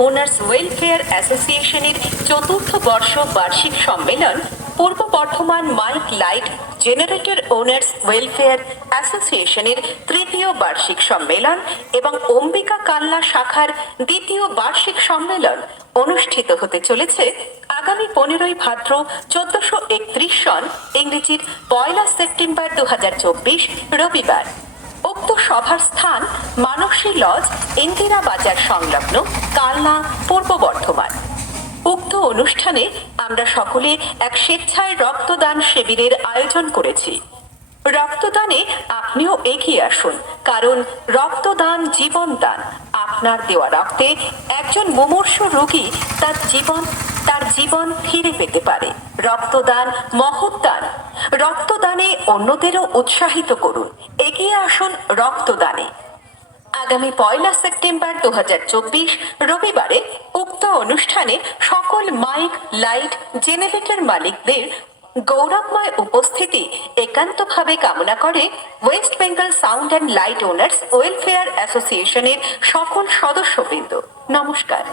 Owners welfare অ্যাসোসিয়েশনের চতুর্থ বর্ষ বার্ষিক সম্মেলন, পূর্ব Bardhaman mike light generator owners welfare অ্যাসোসিয়েশনের তৃতীয় বার্ষিক সম্মেলন এবং অম্বিকা কালনা শাখার দ্বিতীয় বার্ষিক সম্মেলন অনুষ্ঠিত হতে চলেছে আগামী 15ই ভাদ্র 1431 সন ইংরেজির 1 সেপ্টেম্বর 2024 রবিবার। উক্ত সভার স্থান মানসী লজ, ইন্দিরা বাজার সংলগ্ন, কালনা, পূর্ব বর্ধমান। উক্ত অনুষ্ঠানে আমরা সকলে এক স্বেচ্ছায় রক্তদান শিবিরের আয়োজন করেছি। রক্তদানে আপনিও এগিয়ে আসুন, কারণ রক্তদান জীবনদান। আপনার দেওয়া রক্তে একজন মুমূর্ষু রোগী তার জীবন ফিরে পেতে পারে। রক্তদান মহৎ দান। রক্তদানে অন্যদেরও উৎসাহিত করুন। এগিয়ে আসুন রক্তদানে। আগামী 1 সেপ্টেম্বর 2024 রবিবারে উক্ত অনুষ্ঠানে সকল মাইক লাইট জেনারেটর মালিকদের গৌরবময় উপস্থিতি একান্তভাবে কামনা করে West Bengal sound and light owners welfare অ্যাসোসিয়েশনের সকল সদস্যবৃন্দ। নমস্কার।